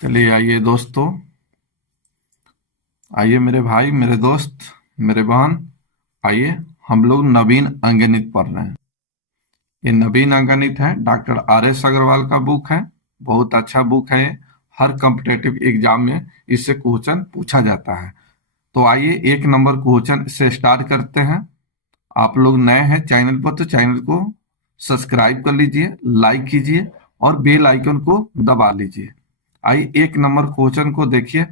चलिए आइए दोस्तों, आइए मेरे भाई, मेरे दोस्त, मेरे बहन, आइए हम लोग नवीन अंगणित पढ़ रहे हैं। ये नवीन अंगणित है, डॉक्टर आर.एस. अग्रवाल का बुक है। बहुत अच्छा बुक है ये। हर कॉम्पिटेटिव एग्जाम में इससे क्वेश्चन पूछा जाता है। तो आइए एक नंबर क्वेश्चन से स्टार्ट करते हैं। आप लोग नए हैं चैनल पर तो चैनल को सब्सक्राइब कर लीजिए, लाइक कीजिए और बेल आइकन को दबा लीजिए। आइए एक नंबर क्वेश्चन को देखिए।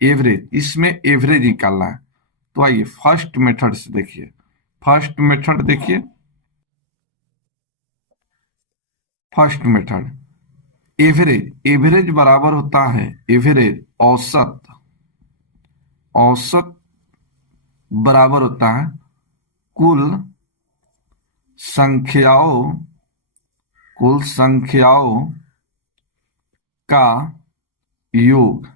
एवरेज, इसमें एवरेज निकालना है। तो आइए फर्स्ट मेथड से देखिए। फर्स्ट मेथड देखिए। फर्स्ट मेथड एवरेज, एवरेज बराबर होता है एवरेज औसत। औसत बराबर होता है कुल संख्याओं, कुल संख्याओं का योग,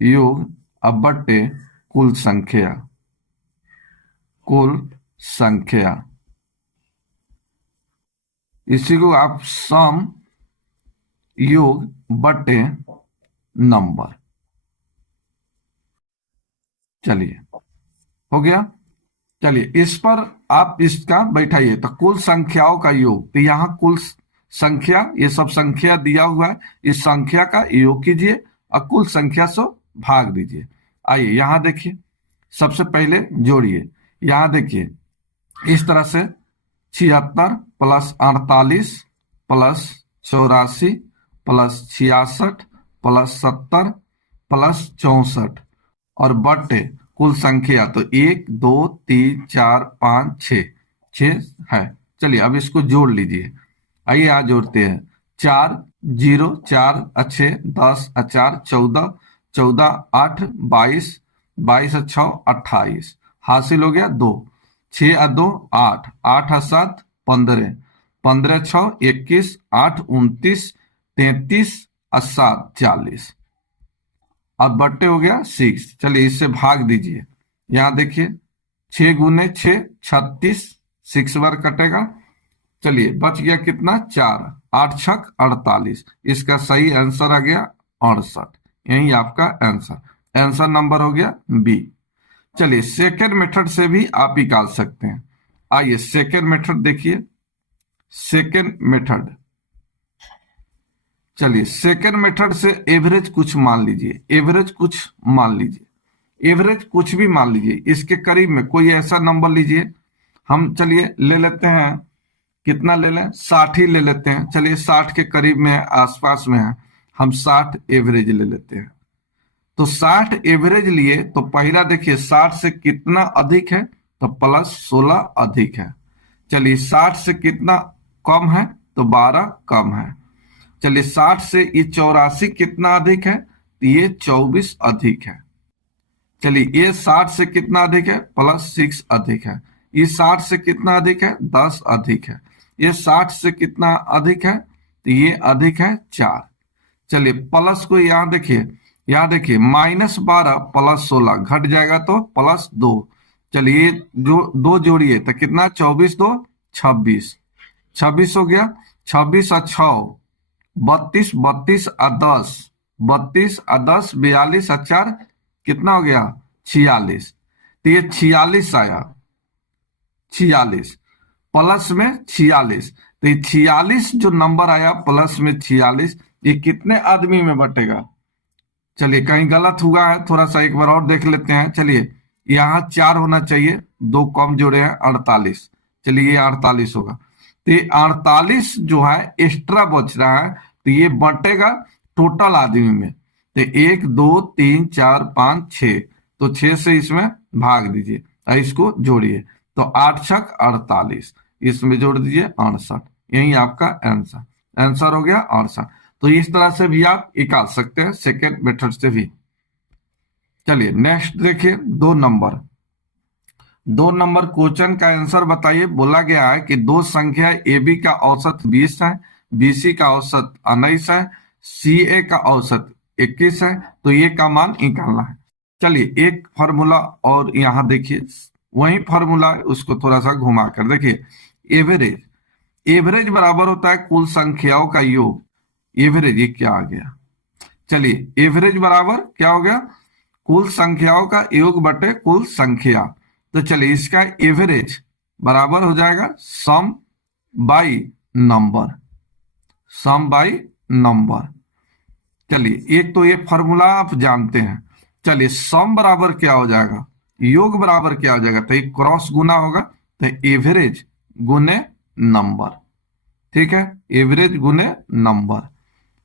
योग अब बटे कुल संख्या, कुल संख्या। इसी को आप सम योग बटे नंबर। चलिए हो गया। चलिए इस पर आप इसका बैठाइए। तो कुल संख्याओं का योग, तो यहां कुल संख्या, ये सब संख्या दिया हुआ है, इस संख्या का योग कीजिए और कुल संख्या से भाग दीजिए। आइए यहां देखिए, सबसे पहले जोड़िए। यहां देखिए इस तरह से 76 plus 48 plus 84 plus 66 plus 70 plus 64 और बटे कुल संख्या। तो 1 2 3 4 5 6, 6 है। चलिए अब इसको जोड़ लीजिए। आइए यहाँ जोड़ते हैं। 4 0 4 अच्छे 10 4 14 14 8 22 22 6 28 हासिल हो गया 2। 6 और 2 8, 8 और 7 15, 15 6 21, 8 29 33 और 7 40 अब बट्टे हो गया 6। चलिए इससे भाग दीजिए। यहां देखिए 6 गुने 6 36, 6 बार कटेगा। चलिए बच गया कितना 4, 8 छक 48। इसका सही आंसर आ गया 68। यही आपका आंसर, आंसर नंबर हो गया बी। चलिए सेकेंड मेथड से भी आप निकाल सकते हैं। आइए सेकेंड मेथड देखिए। सेकेंड मेथड, चलिए सेकेंड मेथड से एवरेज कुछ मान लीजिए। एवरेज कुछ मान लीजिए, एवरेज कुछ भी मान लीजिए। इसके करीब में कोई ऐसा नंबर लीजिए। हम चलिए ले लेते हैं, कितना ले लें, 60 ही ले लेते हैं। चलिए 60 के करीब में आसपास में है, हम 60 एवरेज ले लेते हैं। तो 60 एवरेज लिए तो पहला देखिए 60 से कितना अधिक है, तो प्लस 16 अधिक है। चलिए 60 से कितना कम है, तो 12 कम है। चलिए 60 से ये 84 कितना अधिक है, तो ये 24 अधिक है। चलिए ये 60 से कितना अधिक है, प्लस 6 अधिक है। ये 60 से कितना अधिक है, 10 अधिक है। ये 60 से कितना अधिक है, तो ये अधिक है 4। चलिए प्लस को यहां देखिए, यहां देखिए -12 प्लस 16 घट जाएगा तो प्लस 2। चलिए जो 2 जोड़िए तो कितना, 24 2 26, 26 हो गया। 26 और 6 32, 32 और 10 32 और 10 42 और 4 कितना हो गया 46। तो ये 46 आया, 46 प्लस में 46। तो ये 46 जो नंबर आया प्लस में 46, ये कितने आदमी में बटेगा। चलिए कहीं गलत हुआ है, थोड़ा सा एक बार और देख लेते हैं। चलिए यहाँ 4 होना चाहिए, 2 कम जोड़े हैं 48। चलिए ये 48 होगा। तो ये 48 जो है एक्स्ट्रा बच रहा है, तो ये बटेगा टोटल आदमी में। तो 1 2 3 4 5 6, तो 6 से इसमें भाग दीजिए और इसको जोड़िए। तो 8 छक 48, इसमें जोड़ दीजिए 68। यही आपका आंसर, आंसर हो गया 68। तो इस तरह से भी आप निकाल सकते हैं, सेकेंड मेथड से भी। चलिए नेक्स्ट देखिए, 2 नंबर। 2 नंबर क्वेश्चन का आंसर बताइए। बोला गया है कि दो संख्या ए बी का औसत 20 है, बीसी का औसत 19 है, सी ए का औसत 21 है, तो ये का मान निकालना है। चलिए एक फॉर्मूला और यहाँ देखिए, वही फॉर्मूला उसको थोड़ा सा घुमा कर देखिए। एवरेज, एवरेज बराबर होता है कुल संख्याओं का योग। एवरेज ये क्या आ गया, चलिए एवरेज बराबर क्या हो गया, कुल संख्याओं का योग बटे कुल संख्या। तो चलिए इसका एवरेज बराबर हो जाएगा sum by number, sum by number. चलिए एक तो ये फॉर्मूला आप जानते हैं। चलिए सम बराबर क्या हो जाएगा, योग बराबर क्या हो जाएगा, तो एक क्रॉस गुना होगा, तो एवरेज गुने नंबर। ठीक है, एवरेज गुने नंबर,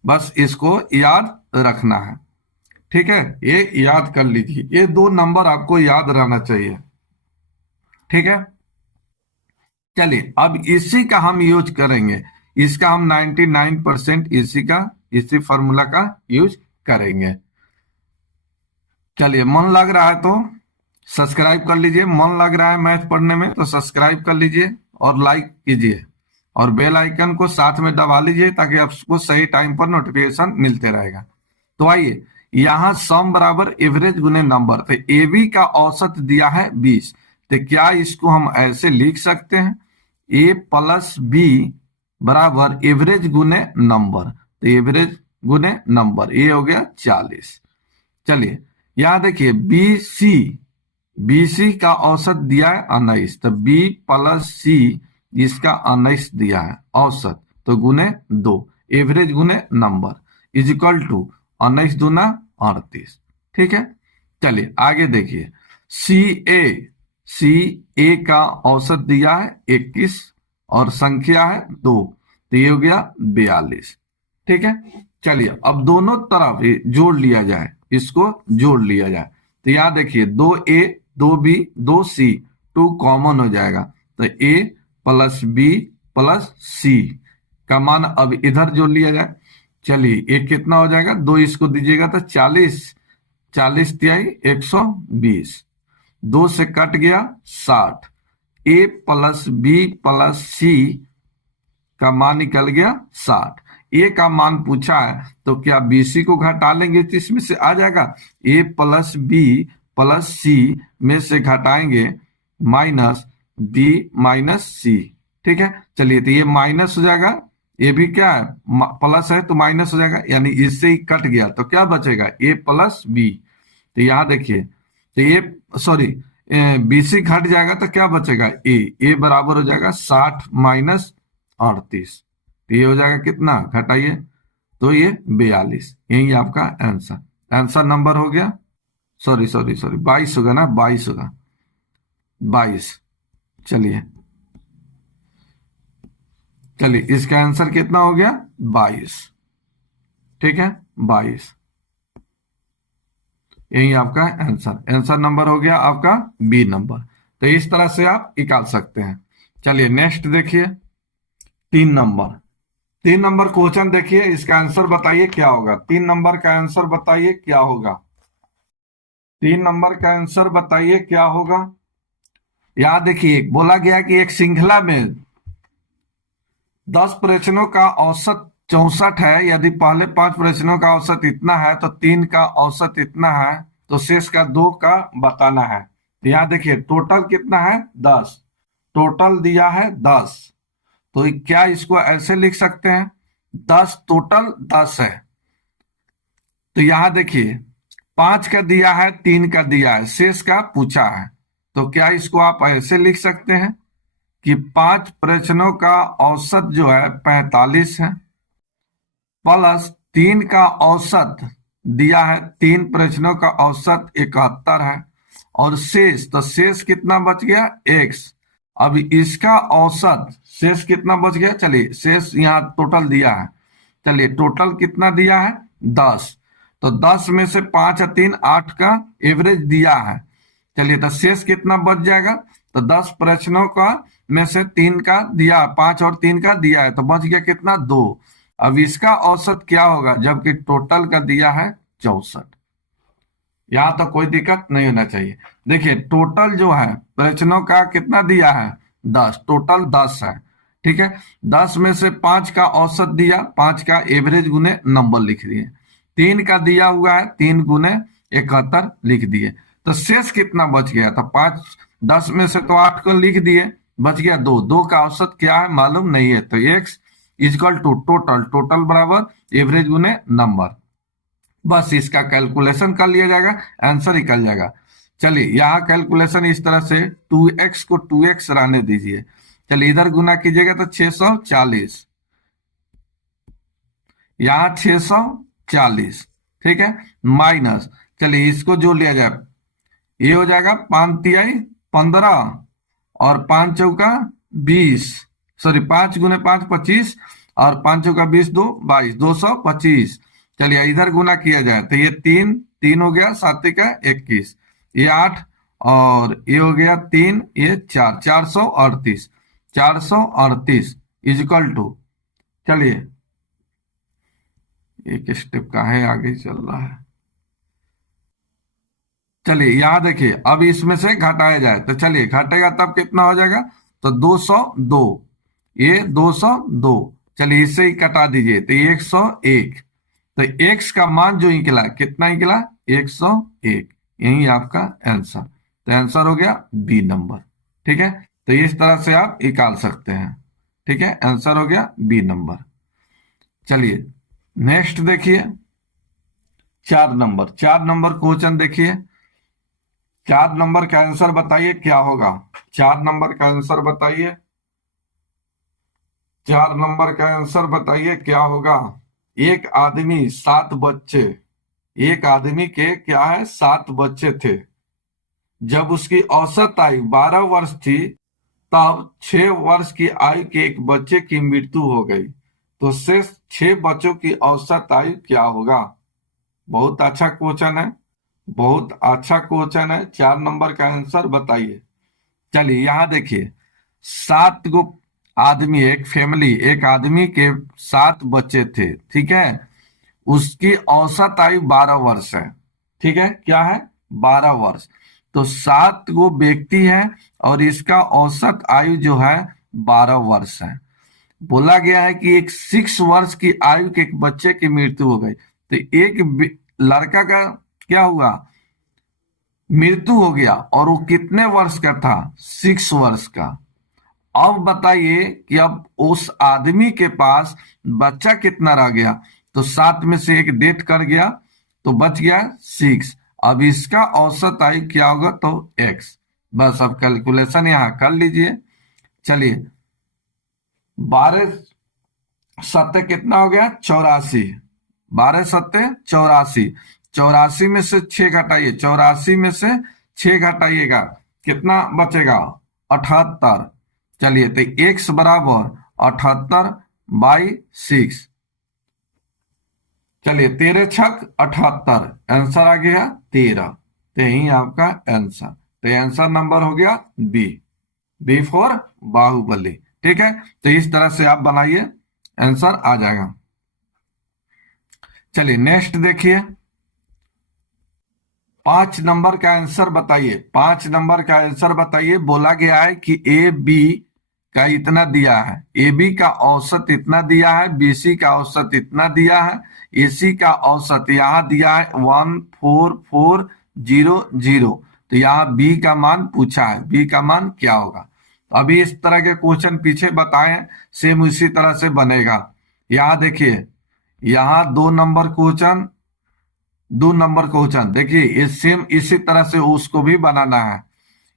बस इसको याद रखना है। ठीक है, ये याद कर लीजिए, ये दो नंबर आपको याद रहना चाहिए। ठीक है, चलिए अब इसी का हम यूज करेंगे, इसका हम 99% इसी फॉर्मूला का यूज करेंगे। चलिए मन लग रहा है तो सब्सक्राइब कर लीजिए, मन लग रहा है मैथ पढ़ने में तो सब्सक्राइब कर लीजिए और लाइक कीजिए और बेल आइकन को साथ में दबा लीजिए ताकि आपको सही टाइम पर नोटिफिकेशन मिलते रहेगा। तो आइए, यहां सम बराबर एवरेज गुने नंबर, तो ए बी का औसत दिया है 20, तो क्या इसको हम ऐसे लिख सकते हैं, ए प्लस बी बराबर एवरेज गुने नंबर, तो एवरेज गुने नंबर, ये हो गया 40। चलिए यहां देखिए बीसी का औसत दिया है 19, तो बी प्लस सी इसका 19 दिया है औसत, तो गुने 2, एवरेज गुने नंबर इज इक्वल टू 19 दूना 38। ठीक है, चलिए आगे देखिए, सी ए का औसत दिया है 21 और संख्या है 2, तो ये हो गया 42। ठीक है, चलिए अब दोनों तरफ जोड़ लिया जाए, इसको जोड़ लिया जाए, तो यहां देखिए 2a 2b 2c 2 कॉमन हो जाएगा, तो a प्लस बी प्लस सी का मान अब इधर जोड़ लिया जाए। चलिए ये कितना हो जाएगा, 2 इसको दीजिएगा तो 40, 40 तिहाई 120, 2 से कट गया 60, a प्लस बी प्लस सी का मान निकल गया 60। ए का मान पूछा है तो क्या बीसी को घटा लेंगे तो इसमें से आ जाएगा, ए प्लस बी प्लस सी में से घटाएंगे माइनस बी माइनस सी। ठीक है, चलिए तो ये माइनस हो जाएगा, ये भी क्या है प्लस है तो माइनस हो जाएगा, यानी इससे ही कट गया तो क्या बचेगा, ए प्लस बी। तो यहां देखिए, तो ये सॉरी बीसी घट जाएगा तो क्या बचेगा, ए बराबर हो जाएगा 60 माइनस 38, तो ये हो जाएगा कितना, घटाइए तो ये 42, यही आपका आंसर। आंसर नंबर हो गया, सॉरी 22 होगा ना, 22 होगा, 22। चलिए इसका आंसर कितना हो गया, 22। ठीक है, 22, यही आपका आंसर नंबर हो गया आपका बी नंबर। तो इस तरह से आप निकाल सकते हैं। चलिए नेक्स्ट देखिए, 3 नंबर क्वेश्चन देखिए, इसका आंसर बताइए क्या होगा, 3 नंबर का आंसर बताइए क्या होगा, 3 नंबर का आंसर बताइए क्या होगा। यहां देखिए बोला गया कि एक श्रृंखला में 10 प्रश्नों का औसत 64 है, यदि पहले 5 प्रश्नों का औसत इतना है तो 3 का औसत इतना है, तो शेष का 2 का बताना है। तो यहां देखिए टोटल कितना है, 10, टोटल दिया है 10, तो क्या इसको ऐसे लिख सकते हैं, 10 टोटल 10 है। तो यहां देखिए 5 का दिया है, 3 का दिया है, शेष का पूछा है, तो क्या इसको आप ऐसे लिख सकते हैं कि 5 प्रश्नों का औसत जो है 45 है, प्लस 3 का औसत दिया है, 3 प्रश्नों का औसत 71 है, और शेष, तो शेष कितना बच गया, x। अब इसका औसत शेष कितना बच गया, चलिए शेष यहाँ टोटल दिया है, चलिए टोटल कितना दिया है 10, तो 10 में से 5 और 3 8 का एवरेज दिया है। चलिए तो शेष कितना बच जाएगा, तो 10 प्रश्नों का में से 3 का दिया, 5 और 3 का दिया है, तो बच गया कितना 2। अब इसका औसत क्या होगा, जबकि टोटल का दिया है 64। यहां तक कोई दिक्कत नहीं होना चाहिए। देखिए टोटल जो है प्रश्नों का कितना दिया है 10, टोटल 10 है। ठीक है, 10 में से 5 का औसत दिया, 5 का एवरेज गुने नंबर लिख दिए, 3 का दिया हुआ है 3 गुने 71 लिख दिए, तो शेष कितना बच गया, तो 5 10 में से तो 8 को लिख दिए, बच गया 2, 2 का औसत क्या है मालूम नहीं है, तो x equal to total, total बराबर एवरेज गुने नंबर, बस इसका कैलकुलेशन कर लिया जाएगा, आंसर निकल जाएगा। चलिए यहाँ कैलकुलेशन इस तरह से, 2x को 2x रहने दीजिए। चलिए इधर गुना कीजिएगा तो 640, यहाँ 640, ठीक है, माइनस, चलिए इसको जोड़ लिया जाए, ये हो जाएगा 5×3 = 15 और 5×4 = 20, सॉरी 5×5 = 25 और 5×4 = 20, 22, 225। चलिए इधर गुना किया जाए तो ये 3 3 हो गया, 7×1 = 21, ये 8 और ये हो गया 3, ये 4, 438, 438 इजिकल टू, चलिए एक स्टेप का है आगे चल रहा है। चलिए यहां देखिए, अब इसमें से घटाया जाए तो चलिए घटेगा तब कितना हो जाएगा, तो 202, ये 202, चलिए इससे ही कटा दीजिए तो 101, तो x का मान जो निकला कितना निकला, 101, यही आपका आंसर। तो आंसर हो गया बी नंबर, ठीक है। तो इस तरह से आप निकाल सकते हैं, ठीक है, आंसर हो गया बी नंबर। चलिए नेक्स्ट देखिए 4 नंबर, 4 नंबर क्वेश्चन देखिए। 4 नंबर का आंसर बताइए क्या होगा, 4 नंबर का आंसर बताइए, 4 नंबर का आंसर बताइए क्या होगा। एक आदमी 7 बच्चे, एक आदमी के क्या है 7 बच्चे थे। जब उसकी औसत आयु 12 वर्ष थी तब 6 वर्ष की आयु के एक बच्चे की मृत्यु हो गई, तो शेष 6 बच्चों की औसत आयु क्या होगा। बहुत अच्छा क्वेश्चन है, बहुत अच्छा क्वेश्चन है। 4 नंबर का आंसर बताइए। चलिए यहां देखिए, 7 आदमी, एक फैमिली, एक आदमी के 7 बच्चे थे, ठीक है, उसकी औसत आयु 12 वर्ष है, ठीक है, क्या है 12 वर्ष। तो 7 व्यक्ति है और इसका औसत आयु जो है 12 वर्ष है। बोला गया है कि एक 6 वर्ष की आयु के एक बच्चे की मृत्यु हो गई, तो एक लड़का का क्या हुआ, मृत्यु हो गया, और वो कितने वर्ष का था, 6 वर्ष का। अब बताइए कि अब उस आदमी के पास बच्चा कितना रह गया, तो 7 में से एक डेथ कर गया तो बच गया 6। अब इसका औसत आयु क्या होगा, तो x। बस अब कैलकुलेशन यहां कर लीजिए। चलिए 12×7 कितना हो गया, 84, 12×7 84, 84 में से 6 घटाइए, 84 में से 6 घटाइएगा कितना बचेगा, 78। चलिए तो x बराबर 78/6, चलिए 13×6 = 78, आंसर आ गया 13, तो यही आपका आंसर। तो आंसर नंबर हो गया बी, बी फॉर बाहुबली, ठीक है। तो इस तरह से आप बनाइए, आंसर आ जाएगा। चलिए नेक्स्ट देखिए, 5 नंबर का आंसर बताइए, 5 नंबर का आंसर बताइए। बोला गया है कि ए बी का इतना दिया है, ए बी का औसत इतना दिया है, बी सी का औसत इतना दिया है, ए सी का औसत यहाँ दिया है 14400। तो यहाँ बी का मान पूछा है, बी का मान क्या होगा। तो अभी इस तरह के क्वेश्चन पीछे बताएं, सेम उसी तरह से बनेगा। यहाँ देखिए, यहाँ 2 नंबर क्वेश्चन, 2 नंबर क्वेश्चन देखिए, ये सेम इसी तरह से उसको भी बनाना है।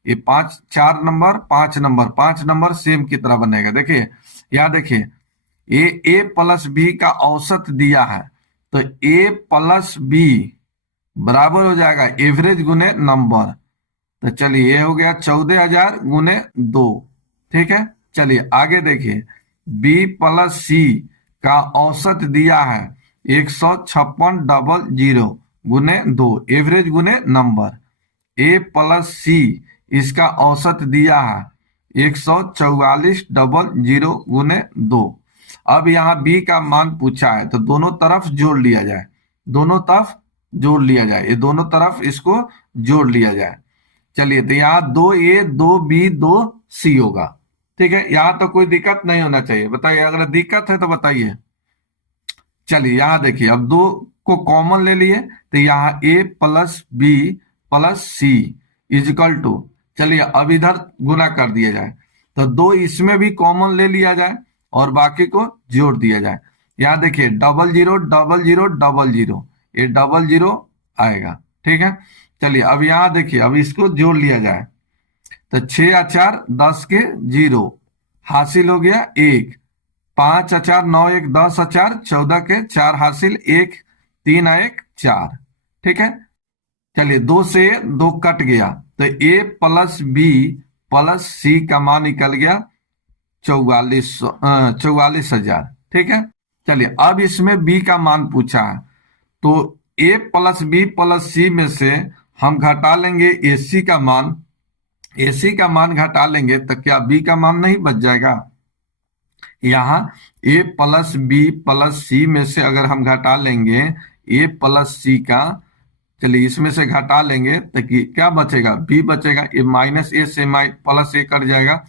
ये 4 नंबर 5 नंबर 5 नंबर सेम की तरह बनेगा। देखिए यहाँ देखिए, ये a प्लस बी का औसत दिया है, तो a प्लस बी बराबर हो जाएगा एवरेज गुने नंबर। तो चलिए ये हो गया 14,000 गुने 2, ठीक है। चलिए आगे देखिए, b प्लस सी का औसत दिया है 156,000 गुने 2, एवरेज गुने नंबर। a प्लस सी इसका औसत दिया है 144,000 गुने 2। अब यहाँ b का मान पूछा है, तो दोनों तरफ जोड़ लिया जाए, दोनों तरफ जोड़ लिया जाए, ये दोनों तरफ इसको जोड़ लिया जाए। चलिए तो यहाँ 2a 2b 2c होगा, ठीक है। यहाँ तो कोई दिक्कत नहीं होना चाहिए, बताइए अगर दिक्कत है तो बताइए। चलिए यहाँ देखिए, अब 2 को कॉमन ले लिए, तो यहाँ a plus B plus C equal to, चलिए अब इधर गुना कर दिया जाए, तो 2 इसमें भी कॉमन ले लिया जाए और बाकी को जोड़ दिया जाए। यहाँ देखिए 000000, ये डबल जीरो आएगा। ठीक है, चलिए अब यहाँ देखिए, अब इसको जोड़ लिया जाए तो 6 और 4 10 के 0, हासिल हो गया 1, 5 और 4 9 1 10 और 4 14 के 4 हासिल 1, 3 और 1 4। ठीक है, चलिए 2 से 2 कट गया तो a प्लस बी प्लस सी का मान निकल गया 44,000। ठीक है, चलिए अब इसमें b का मान पूछा है तो a प्लस बी प्लस सी में से हम घटा लेंगे ac का मान, ac का मान घटा लेंगे तो क्या b का मान नहीं बच जाएगा। यहाँ a प्लस बी प्लस सी में से अगर हम घटा लेंगे a प्लस सी का, चलिए इसमें से घटा लेंगे तो क्या बचेगा, b बचेगा। ये माइनस ए से प्लस ए कट जाएगा,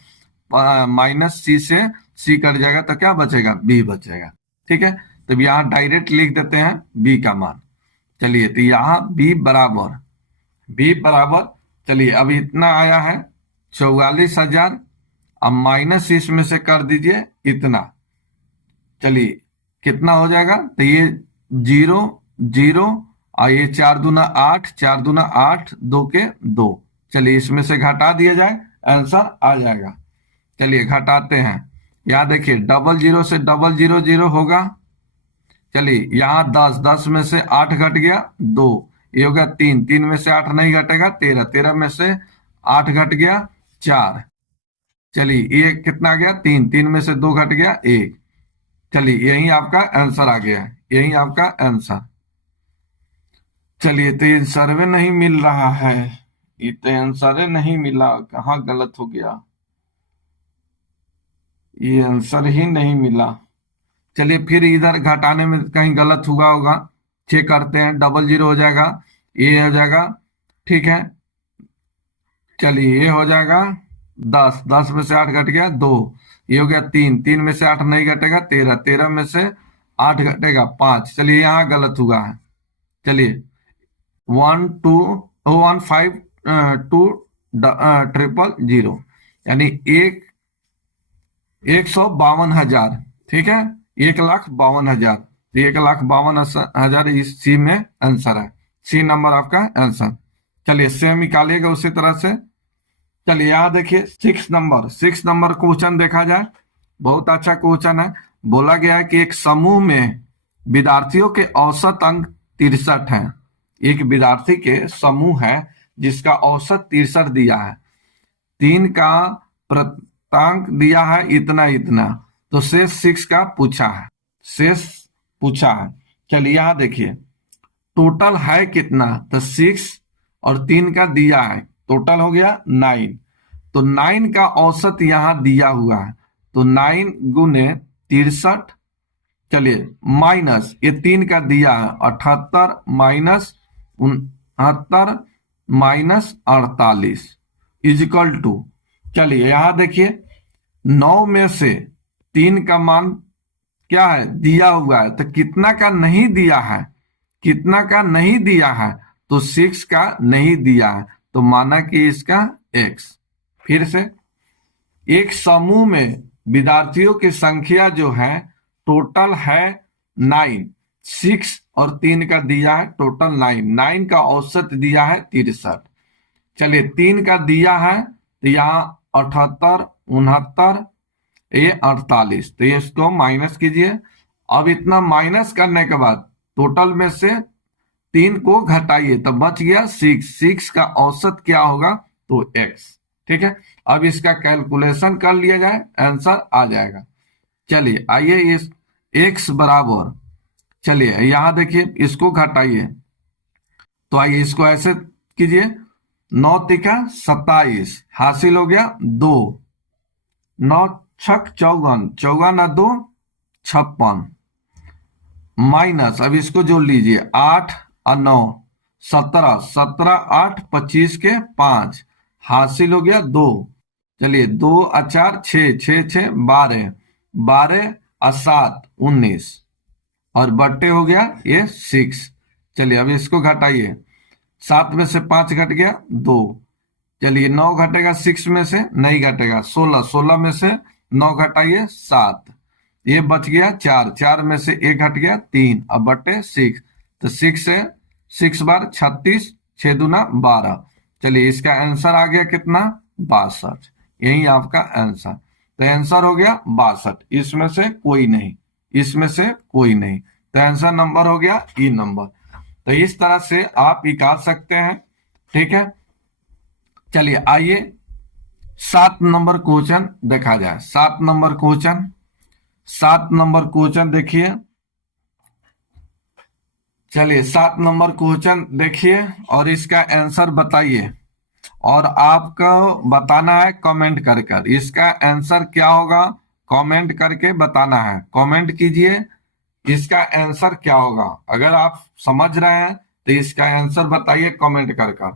माइनस सी से सी कट जाएगा तो क्या बचेगा, b बचेगा। ठीक है, तो यहाँ डायरेक्ट लिख देते हैं b का मान। चलिए तो यहाँ b बराबर चलिए अब इतना आया है 44,000, अब माइनस इसमें से कर दीजिए इतना, चलिए कितना हो जाएगा, तो ये 0 0 और ये 4 दूना 8, 4 दूना 8, 2 के 2, चलिए इसमें से घटा दिया जाए, आंसर आ जाएगा। चलिए घटाते हैं, यहाँ देखिए डबल जीरो से डबल जीरो जीरो होगा, चलिए यहाँ 10, 10 में से 8 घट गया 2, ये होगा 3, 3 में से 8 नहीं घटेगा 13, 13 में से 8 घट गया 4, चलिए ये कितना आ गया 3, 3 में से 2 घट गया 1। चलिए यही आपका आंसर आ गया, यही आपका आंसर। चलिए तो ये सर्वे नहीं मिल रहा है, ये तो आंसर नहीं मिला, कहाँ गलत हो गया, ये आंसर ही नहीं मिला। चलिए फिर इधर घटाने में कहीं गलत हुआ होगा, चेक करते हैं, डबल जीरो हो जाएगा, ये हो जाएगा। ठीक है, चलिए ये हो जाएगा 10, 10 में से 8 घट गया 2, ये हो गया 3, 3 में से 8 नहीं घटेगा 13, 13 में से 8 घटेगा 5, चलिए यहाँ गलत हुआ है। चलिए 1 2 1 5 2 000 यानी 152,000। ठीक है, 1,52,000, 1,52,000 इस सी में आंसर है, सी नंबर आपका आंसर। चलिए सेम निकालिएगा उसी तरह से। चलिए यहाँ देखिए 6 नंबर क्वेश्चन देखा जाए, बहुत अच्छा क्वेश्चन है। बोला गया है कि एक समूह में विद्यार्थियों के औसत अंक 63 हैं, एक विद्यार्थी के समूह है जिसका औसत 63 दिया है, 3 का प्राप्तांक दिया है इतना इतना, तो शेष 6 का पूछा है, शेष पूछा है। चलिए यहाँ देखिए टोटल है कितना, तो 6 और 3 का दिया है, टोटल हो गया 9, तो 9 का औसत यहाँ दिया हुआ है, तो 9 गुने 63, चलिए माइनस ये 3 का दिया है 78 माइनस 69 माइनस 48 इजिकल टू, चलिए यहाँ देखिए 9 में से 3 का मान क्या है दिया हुआ है, तो कितना का नहीं दिया है, कितना का नहीं दिया है, तो 6 का नहीं दिया है, तो माना कि इसका x। फिर से एक समूह में विद्यार्थियों की संख्या जो है टोटल है 9, 6 और 3 का दिया है टोटल 9, 9 का औसत दिया है 63, चलिए 3 का दिया है तो यहाँ 78 69 ये 48, तो ये इसको माइनस कीजिए। अब इतना माइनस करने के बाद टोटल में से 3 को घटाइए तो बच गया 6, 6 का औसत क्या होगा, तो x। ठीक है, अब इसका कैलकुलेशन कर लिया जाए, आंसर आ जाएगा। चलिए आइए इस x बराबर, चलिए यहां देखिए इसको घटाइए, तो आइए इसको ऐसे कीजिए, 9 तिका 27 हासिल हो गया 2, 9 छक 54, 54 और 2 56 माइनस, अब इसको जोड़ लीजिए 8 और 9 17, 17 8 25 के 5 हासिल हो गया 2, चलिए 2 और 4 6 6 6 12, 12 और 7 19 और बट्टे हो गया ये 6। चलिए अब इसको घटाइए, 7 में से 5 घट गया 2, चलिए 9 घटेगा 6 में से नहीं घटेगा 16, 16 में से 9 घटाइए 7, ये बच गया 4, 4 में से 1 घट गया 3 और बट्टे 6, तो 6 है, 6 बार 36, 6 दूना 12। चलिए इसका आंसर आ गया कितना, 62। यही आपका आंसर। तो आंसर हो गया 62, इसमें से कोई नहीं, इसमें से कोई नहीं। तो आंसर नंबर हो गया ई नंबर। तो इस तरह से आप निकाल सकते हैं, ठीक है। चलिए आइए 7 नंबर क्वेश्चन देखा जाए। 7 नंबर क्वेश्चन, 7 नंबर क्वेश्चन देखिए। चलिए 7 नंबर क्वेश्चन देखिए और इसका आंसर बताइए, और आपको बताना है कमेंट कर कर। इसका आंसर क्या होगा, कमेंट करके बताना है। कमेंट कीजिए इसका आंसर क्या होगा। अगर आप समझ रहे हैं तो इसका आंसर बताइए कमेंट कर कर।